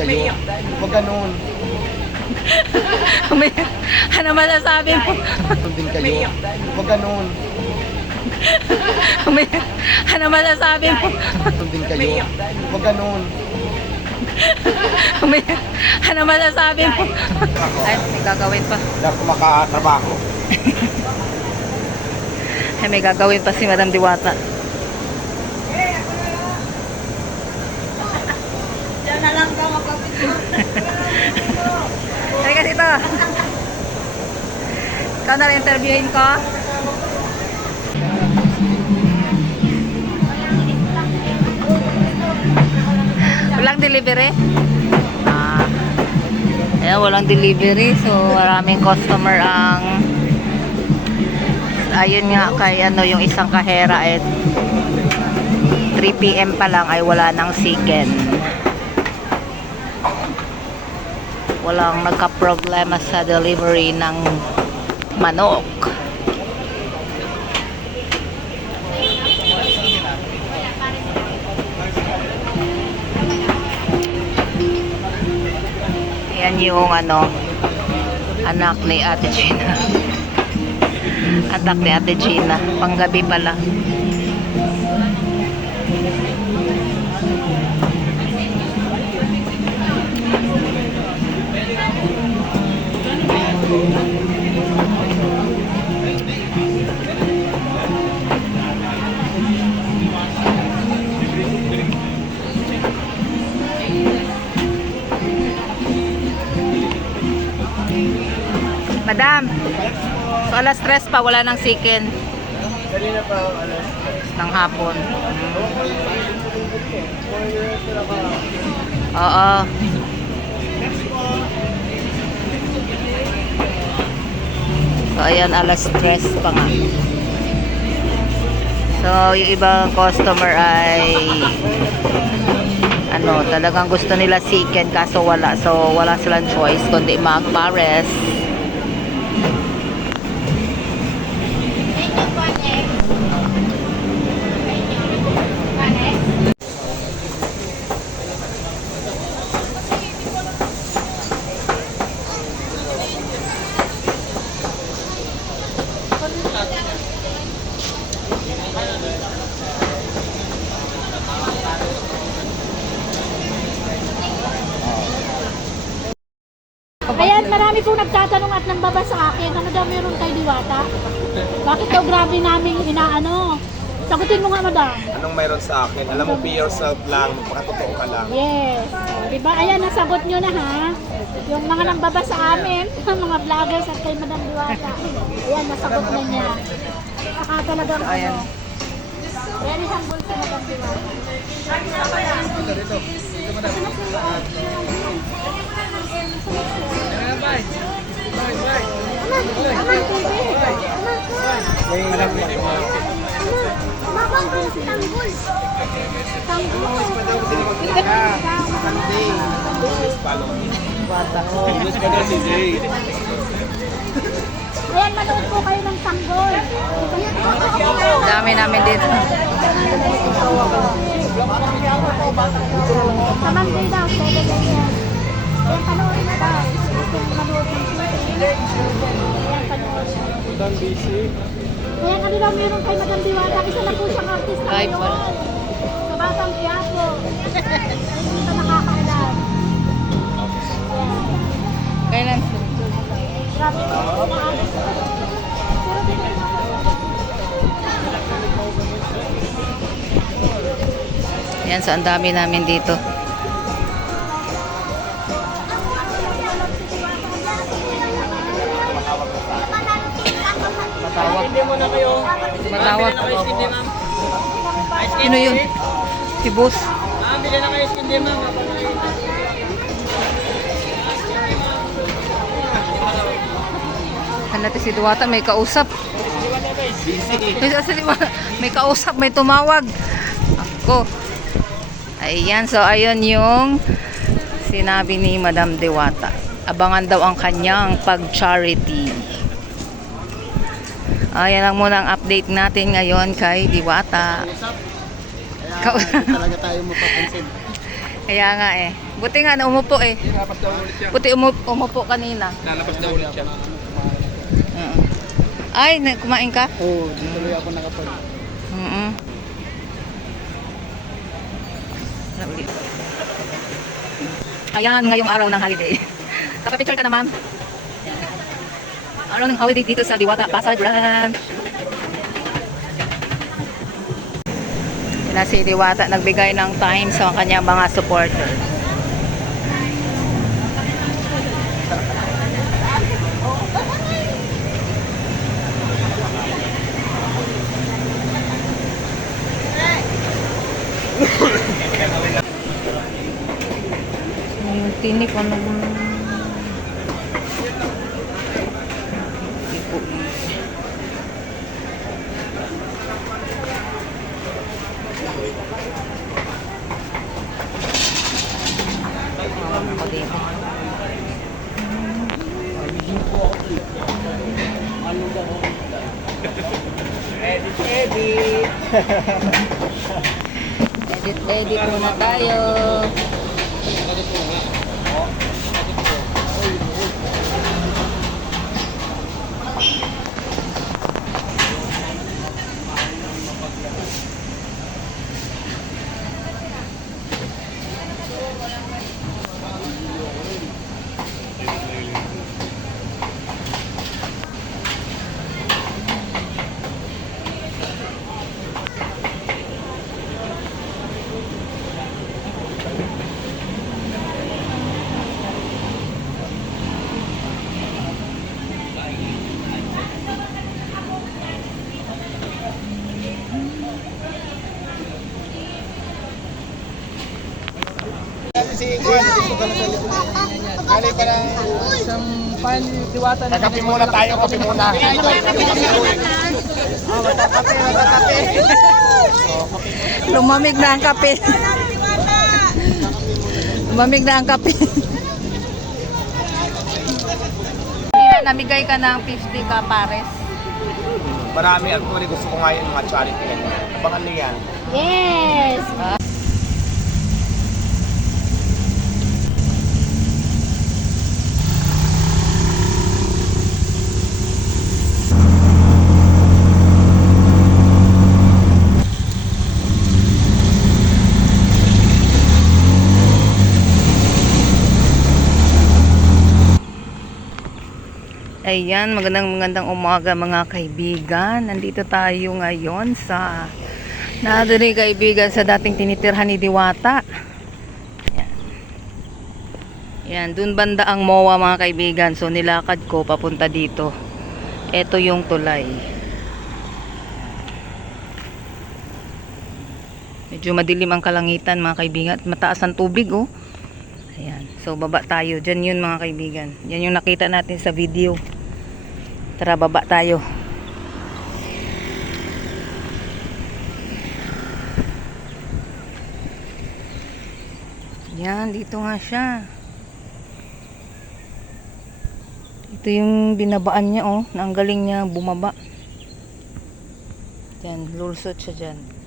kayo. Huwag ganun. May, ano masasabi mo? Ganun din kayo. Huwag ganun. May, ano masasabi mo? Ganun din kayo. Huwag ganun. May, ano masasabi mo? Ay, may gagawin pa. Hindi ako makatrabaho. Ay, may gagawin pa si Madam Diwata. Diyan na lang daw magpapicture. Teka dito. Ikaw na interviewin ko. Walang delivery? Ah. Ayan, walang delivery. So, maraming customer ang ayun nga kay ano yung isang kahera at 3 p.m. pa lang ay wala nang chicken. Walang nagka-problema sa delivery ng manok. Yan yung ano anak ni Ate Gina. anak ni Ate Gina. Panggabi pala. Madam, so alas stress pa, wala nang chicken Kanina pa, ano, ng hapon. Oo. So, ayan, alas stress pa nga. So, yung ibang customer ay ano, talagang gusto nila chicken kaso wala. So, wala silang choice kundi magpares. Ayan, marami po nambaba sa akin, ano daw meron kay Diwata? Bakit daw grabe namin inaano? Sagutin mo nga, madam. Anong mayroon sa akin? Alam mo, be yourself lang. Magpakatotoo ka lang. Yes. O, diba? Ayan, nasagot nyo na ha. Yung mga nambaba sa amin, mga vloggers at kay Madam Diwata. Ayan, nasagot na niya. Saka talagang Ayan. ano. Very humble si Madam Diwata. Aman, TV. May alam mo. Tumabang din si Tanggol. Tanggol. Sunday. Just follow me. Bata. Just follow si Jay. Ayan, manood po kayo ng Tanggol. Dami namin dito. Sa Monday daw, 7 a.m. Ayan, panoorin na daw. Gusto manood ng busy. Ayan, ano daw meron kay Madam Diwata? Isa na po siyang artista Ay, ngayon. Sa Batang Quiapo. Hindi pa nakakaalam. Ayan. Kailan? Grabe po. Maalis. Pero di ko Yan, so ang dami namin dito. Hindi mo na kayo. Matawag. Ma'am. Sino yun? Si boss. Ah, bili na kayo skin ma'am. Habang may- Ano natin si Duwata, may kausap. May, kausap, may tumawag. Ako. Ayan, so ayun yung sinabi ni Madam Dewata. Abangan daw ang kanyang pag-charity. Ayan lang muna ang update natin ngayon kay Diwata. Kau- Talaga tayo mapapansin. Kaya nga eh. Buti nga na umupo eh. Lalabas daw ulit siya. Buti umupo, umupo kanina. Lalabas daw ulit siya. Oo. Ay, kumain ka? Oo, tuloy ako nakapag. Wala ulit. Ayan, ngayong araw ng holiday. Kapapicture ka naman. Araw ng holiday dito sa Diwata Pasay Branch. Sila si Diwata nagbigay ng time sa kanyang mga supporter. Yung tinik, ano ba? Ipo. Awan ako dito. Edit, edit muna tayo. Galing pa ng... Isang pan, diwata na. Kape muna tayo, kape muna. Lumamig na ang kape. Lumamig na ang kape. Namigay ka ng 50 ka pares. Marami at gusto ko nga yung mga charity. Abangan niyo yan. Yes! Ayan, magandang magandang umaga mga kaibigan. Nandito tayo ngayon sa Nadali kaibigan sa dating tinitirhan ni Diwata. Ayan. Ayan, dun banda ang MOA mga kaibigan. So nilakad ko papunta dito. Ito yung tulay. Medyo madilim ang kalangitan mga kaibigan at mataas ang tubig oh. Ayan. So, baba tayo. Diyan yun mga kaibigan. Yan yung nakita natin sa video. Tara, baba tayo. Yan, dito nga siya. Ito yung binabaan niya, oh. Na galing niya bumaba. Yan, lulusot siya dyan.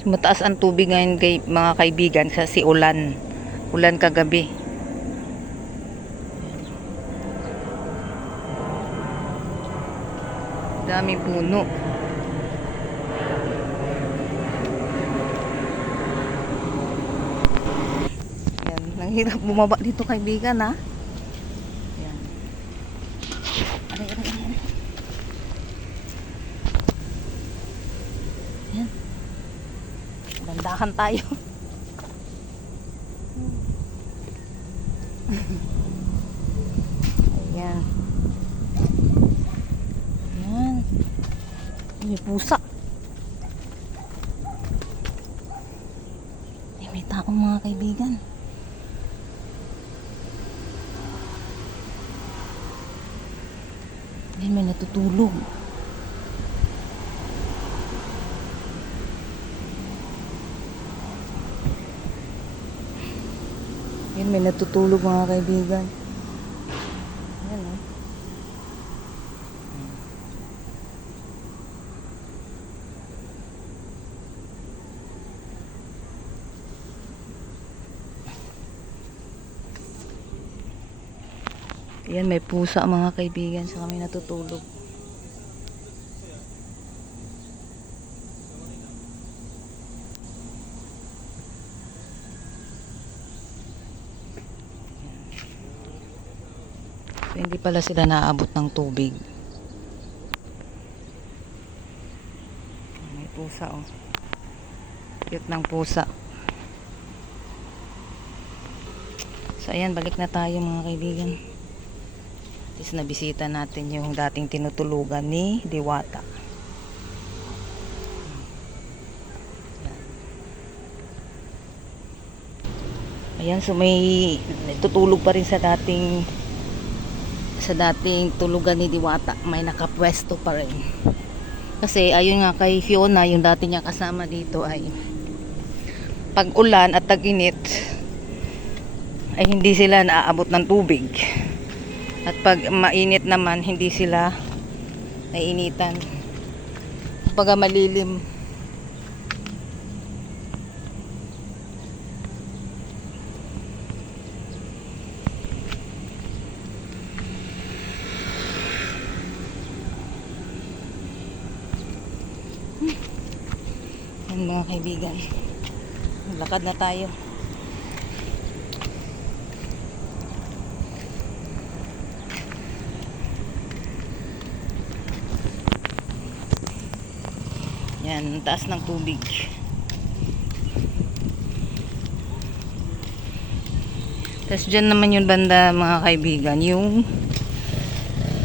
Mataas ang tubig ngayon kay mga kaibigan kasi ulan. Ulan kagabi. Daming puno. Yan, nanghirap bumaba dito kaibigan ha. Dandahan tayo. Ayan. Ayan. May pusa. Yan, may natutulog mga kaibigan. Yan, oh. Yan, may pusa mga kaibigan sa kami natutulog. Hindi pala sila naaabot ng tubig. May pusa oh. Cute ng pusa. So ayan, balik na tayo mga kaibigan. At least nabisita natin yung dating tinutulugan ni Diwata. Ayan, so may tutulog pa rin sa dating sa dating tulugan ni Diwata. May nakapwesto pa rin. Kasi ayun nga kay Fiona, yung dati niya kasama dito ay pag ulan at taginit ay hindi sila naaabot ng tubig. At pag mainit naman, hindi sila nainitan. Pag malilim. Yan mga kaibigan. Lakad na tayo. Yan, taas ng tubig. Tapos dyan naman yung banda mga kaibigan, yung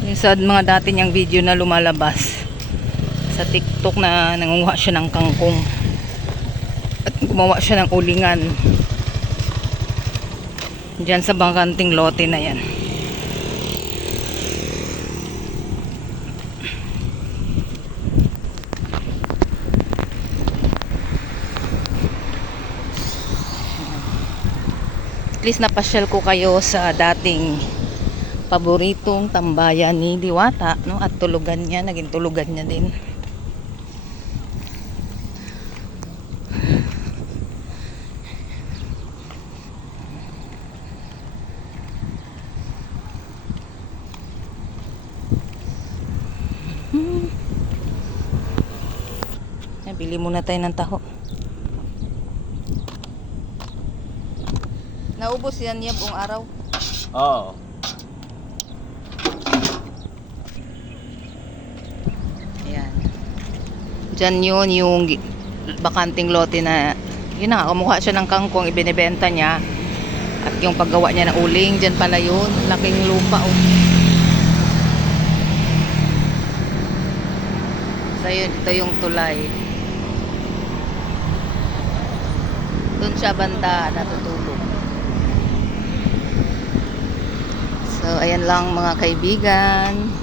yung sa mga dati niyang video na lumalabas sa TikTok na nangunguha siya ng kangkong gumawa siya ng ulingan. Dyan sa bangkanting lote na yan. At least napasyal ko kayo sa dating paboritong tambayan ni Diwata no? At tulugan niya naging tulugan niya din bili muna tayo ng taho. Naubos yan yan buong araw. Oo. Ayan. Diyan yun yung bakanting lote na yun na, kumuha siya ng kangkong, ibinibenta niya. At yung paggawa niya ng uling, diyan pala yun. Laking lupa oh. So yun, ito yung tulay. Doon siya banda natutulog. So ayan lang mga kaibigan.